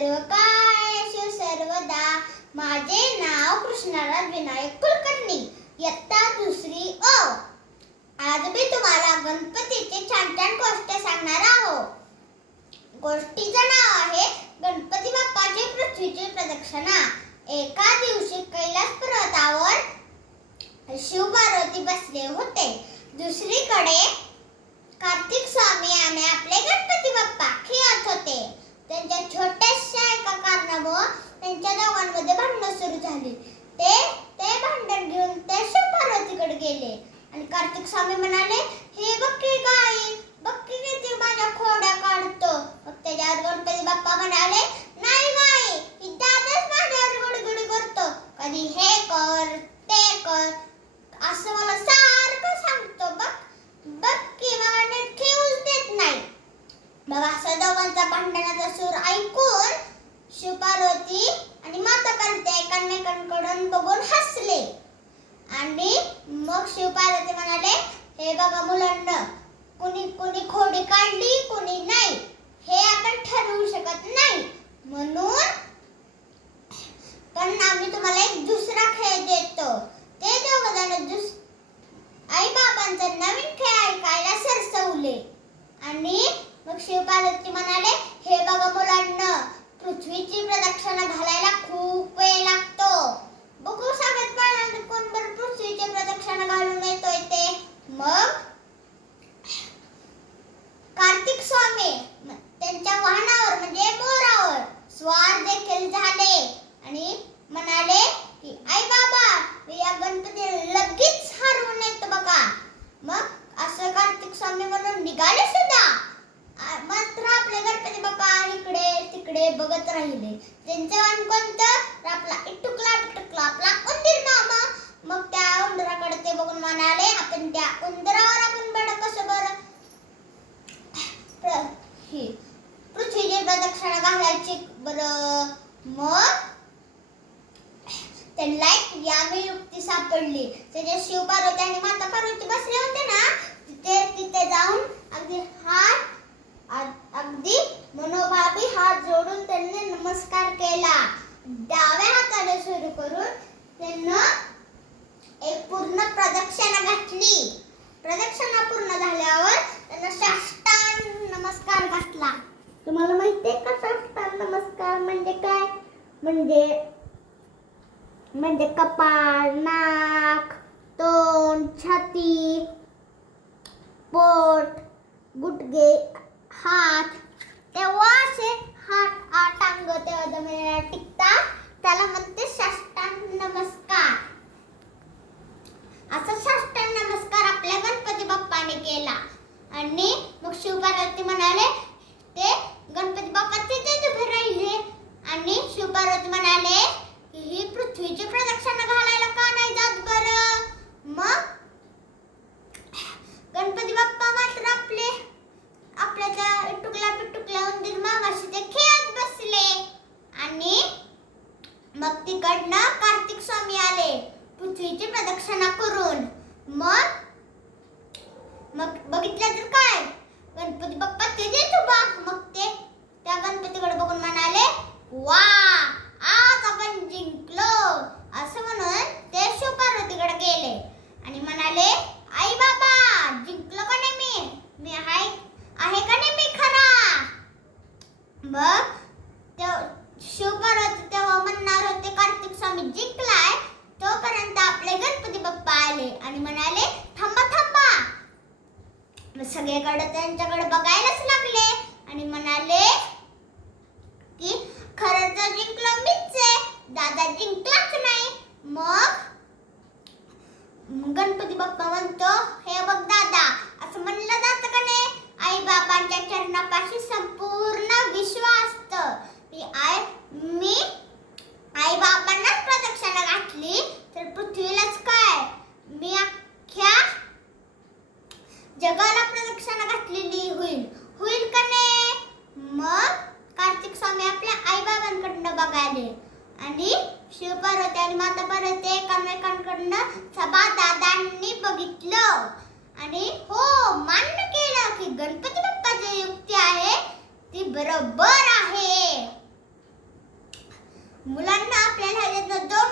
सर्व काय शिव सर्वदा. माझे नाव कृष्णराज विनायक कुलकर्णी, इयत्ता दुसरी अ. आज मी तुम्हाला गणपतीची छान छान गोष्ट सांगणार आहोत. गोष्टीचं नाव आहे गणपती बाप्पाची पृथ्वीची प्रदक्षिणा. एका दिवशी कैलास पर्वतावर शिव पार्वती बसले होते. दुसरीकडे कार्तिक स्वामी आणि आपले गणपती बाप्पा खेळत होते. त्यांच्या छोट्याशा एका कारणामुळे त्यांच्या दोघांमध्ये भांडण सुरू झाली. ते भांडण घेऊन ते शिव पार्वतीकडे गेले आणि कार्तिक स्वामी म्हणाले, हे बक्की गाई, बक्की किती माझ्या खोड्या काढतो. मग त्याच्यावर गणपती बाप्पा म्हणाले, नाही गाई, ही दादाच माझ्यावर गुडगुडी करतो. कधी हे कर ते कर असं मला सारखं सांगतो. बक्की मला नीट खेळूच देत नाही. मग असं दोघांचा भांडणाचा सूर ऐकून शिव पार्वती आणि माता पार्वती एकमेकांकडून बघून हसले. आणि मग शिव पार्वती म्हणाले, हे बघा मुलांना, कुणी खोडी काढली कुणी नाही हे आपण ठरवू शकत नाही. म्हणून पण आम्ही तुम्हाला एक दुसरा खेळ देतो. ते दोघजण आई बाबांचा नवीन खेळ ऐकायला सरसवले. आणि मग शिव पार्वती म्हणाले, हे बघा मुलांना, पृथ्वीची प्रदक्षिणा घालायला खूप वेळ लागतो. बघू सगळ्यात पहिल्यांदा कोण बरं पृथ्वीची प्रदक्षिणा घालून येतोय ते. मग कार्तिक स्वामी त्यांच्या वाहनावर म्हणजे मोरावर स्वार देखील झाले आणि म्हणाले की आई बाबा, मी या गणपतीला लगेच हरवून येतो बघा. मग असं कार्तिक स्वामी म्हणून निघाले सुद्धा. मात्र आपले गणपती बाप्पा इकडे तिकडे बघत राहिले. त्यांचं वाहन कोणतं? आपला इटुकला पिटुकला आपला उंदीर मामा. मग त्या उंदराकडे ते बघून म्हणाले, आपण त्या उंदरावर आपण बरं कसं बरं पृथ्वीची प्रदक्षिणा घालायची बरं. मग त्यांना एक यामी युक्ती सापडली. त्याच्या शिव पार्वती आणि माता पार्वती बसले होते ना, तिथे जाऊन अगदी मनोभावी हात जोडून त्यांनी नमस्कार केला. डाव्या हाताने सुरू करून त्यांना एक पूर्ण प्रदक्षिणा घातली. प्रदक्षिणा पूर्ण झाल्यावर त्यांना साष्टांग नमस्कार घातला. तुम्हाला माहिती आहे का साष्टांग नमस्कार म्हणजे काय? म्हणजे कपाळ, नाक, तोंड, छाती, पोट, गुडघे, हात, तेव्हा असे हात टांग तेव्हा जमिनीला टिकतात, त्याला म्हणते साष्टांग नमस्कार. असा साष्टांग नमस्कार आपल्या गणपती बाप्पाने केला. आणि मग शिव पार्वती म्हणाले, ते गणपती बाप्पा तिथेच उभे राहिले. आणि शिव पार्वती म्हणाले, ही पृथ्वीची प्रदक्षिणा घालायला का नाही जात बरं. मग गणपती बाप्पा मात्र आपल्या त्या इटुकल्या पिटुकल्या उंदीर मामाशी ते खेळत बसले. आणि मग तिकडनं कार्तिक स्वामी आले पृथ्वीची प्रदक्षिणा करून. मग बघितलं तर काय, गणपती बाप्पा तेजेच उभा. मग ते त्या गणपतीकडे बघून म्हणाले, वा, आज आपण जिंकलो. असं म्हणून ते शिव पार्वतीकडे गेले आणि म्हणाले, आई बाबा, जिंकलो का नाही मी आहे का नाही मी खरा. मग शिव पार्वती तेव्हा म्हणणार होते कार्तिक स्वामी जिंकलाय, तोपर्यंत आपले गणपती बाप्पा आले आणि म्हणाले, थांबा थांबा. सगळीकडे त्यांच्याकडे बघायलाच लागले आणि म्हणाले की खरं तर जिंकलो मीच आहे, दादा जिंकलाच नाही. मग गणपती बाप्पा म्हणतो, हे बघ दादा, असं म्हणलं जातं का नाही, आई बाबांच्या चरणापाशी संपूर्ण विश्व असतं. मी आई बाबांनाच प्रदक्षिणा घातली तर पृथ्वीलाच काय, मी अख्ख्या जगाला प्रदक्षिणा घातलेली होईल का नाही. मग कार्तिक स्वामी आपल्या आई बाबांकडनं बघाले आणि शिव पार्वती आणि माता पार्वती एकमेकांकडनं सभा दादांनी बघितलं आणि हो मान्य केलं की गणपती बाप्पाची युक्ती आहे ती बरोबर आहे. मुलांना आपल्याला ह्याच्यातनं 2